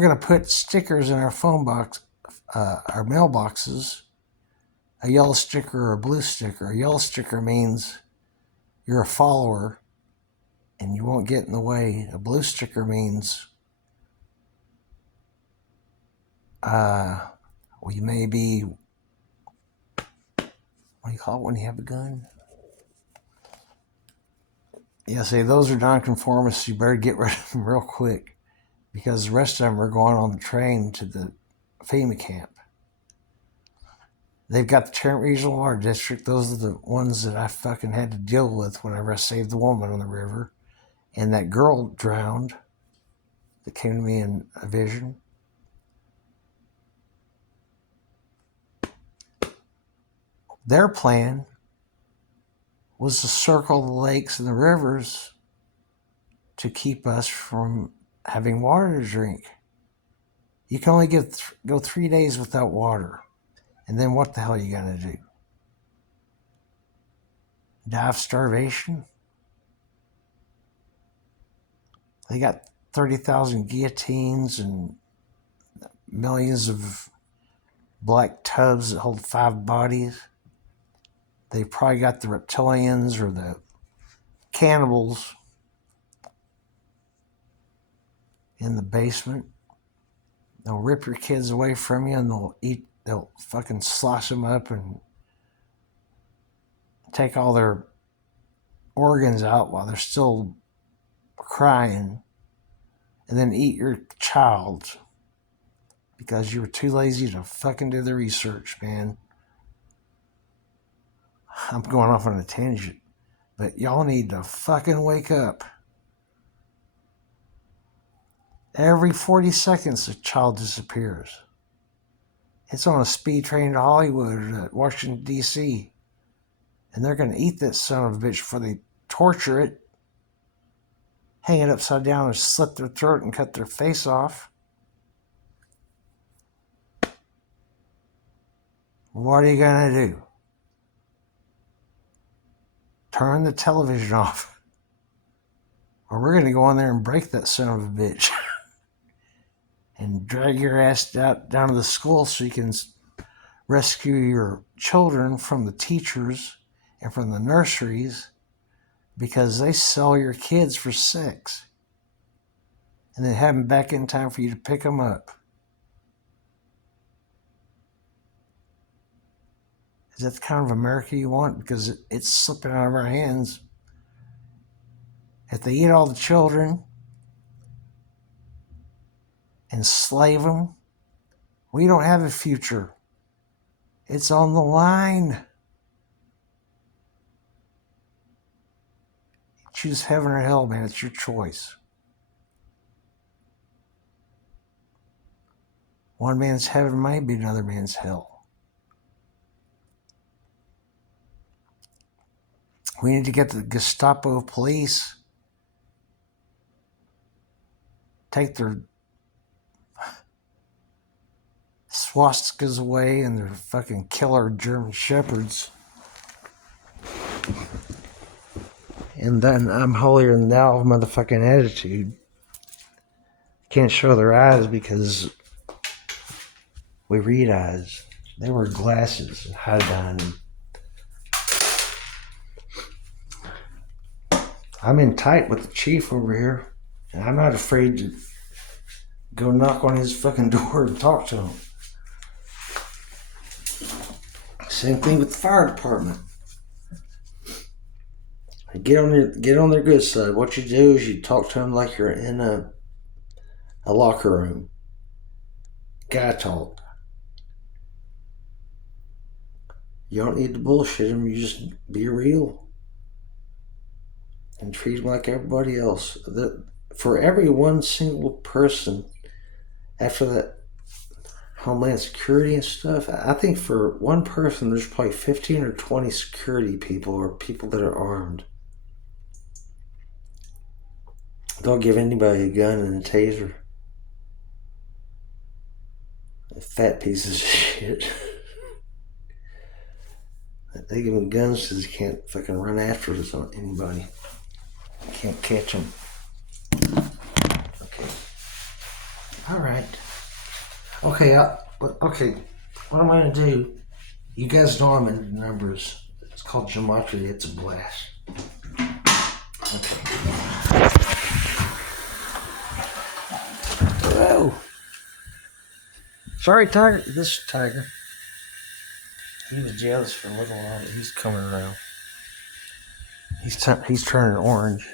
going to put stickers in our phone box, our mailboxes, a yellow sticker or a blue sticker. A yellow sticker means you're a follower and you won't get in the way. A blue sticker means we may be, what do you call it when you have a gun? Yeah, say those are nonconformists. You better get rid of them real quick because the rest of them are going on the train to the FEMA camp. They've got the Tarrant Regional Water District. Those are the ones that I fucking had to deal with whenever I saved the woman on the river. And that girl drowned that came to me in a vision. Their plan was to circle the lakes and the rivers to keep us from having water to drink. You can only go 3 days without water. And then what the hell are you going to do? Die of starvation? They got 30,000 guillotines and millions of black tubs that hold 5 bodies. They probably got the reptilians or the cannibals in the basement. They'll rip your kids away from you and they'll fucking slice them up and take all their organs out while they're still crying, and then eat your child because you were too lazy to fucking do the research, man. I'm going off on a tangent, but y'all need to fucking wake up. Every 40 seconds, a child disappears. It's on a speed train to Hollywood or to Washington, D.C., and they're going to eat that son of a bitch before they torture it, hang it upside down and slit their throat and cut their face off. What are you going to do? Turn the television off. Or we're going to go in there and break that son of a bitch and drag your ass down to the school so you can rescue your children from the teachers and from the nurseries, because they sell your kids for sex and then have them back in time for you to pick them up. Is that the kind of America you want? Because it's slipping out of our hands. If they eat all the children, enslave them, we don't have a future. It's on the line. Choose heaven or hell, man. It's your choice. One man's heaven might be another man's hell. We need to get the Gestapo police, take their swastikas away and their fucking killer German shepherds. And then I'm holier than thou motherfucking attitude. Can't show their eyes because we read eyes. They wear glasses and hide behind them. I'm in tight with the chief over here, and I'm not afraid to go knock on his fucking door and talk to him. Same thing with the fire department. Get on their good side. What you do is you talk to them like you're in a locker room. Guy talk. You don't need to bullshit them. You just be real and treat them like everybody else. For every one single person, after that Homeland Security and stuff, I think for one person, there's probably 15 or 20 security people or people that are armed. Don't give anybody a gun and a taser. Fat pieces of shit. They give them guns because they can't fucking run after anybody. Can't catch them. Okay. Alright. Okay, okay. What I'm going to do, you guys know I'm into numbers. It's called gematria. It's a blast. Okay. Whoa. Sorry, Tiger. This is Tiger. He was jealous for a little while, but he's coming around. He's turning orange.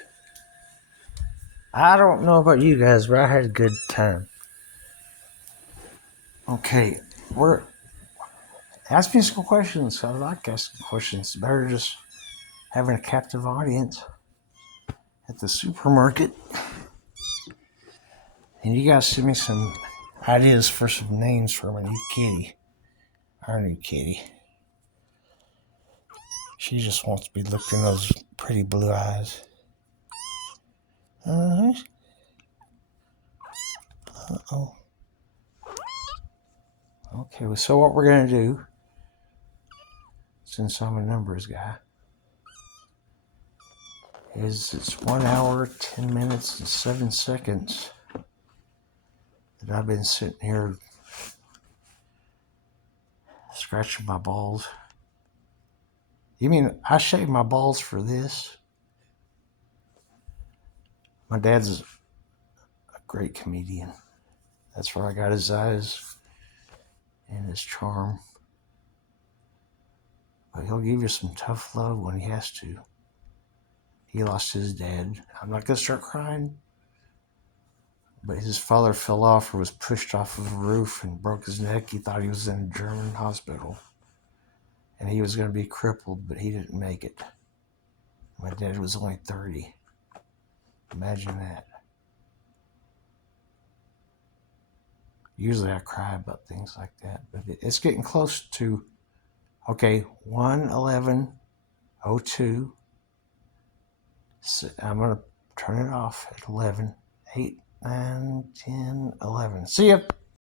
I don't know about you guys, but I had a good time. Okay, ask me some questions. I like asking questions. It's better just having a captive audience at the supermarket. And you guys send me some ideas for some names for my new kitty. Our new kitty. She just wants to be looked in those pretty blue eyes. Uh-huh. Uh-oh. Okay, well, so what we're going to do, since I'm a numbers guy, is it's 1 hour, 10 minutes, and 7 seconds that I've been sitting here scratching my balls. You mean I shaved my balls for this? My dad's a great comedian. That's where I got his eyes and his charm. But he'll give you some tough love when he has to. He lost his dad. I'm not going to start crying. But his father fell off or was pushed off of a roof and broke his neck. He thought he was in a German hospital. And he was going to be crippled, but he didn't make it. My dad was only 30. Imagine that. Usually I cry about things like that, but it's getting close to, okay, 1:11:02. So I'm going to turn it off at 11, 8, 9, 10, 11. See ya.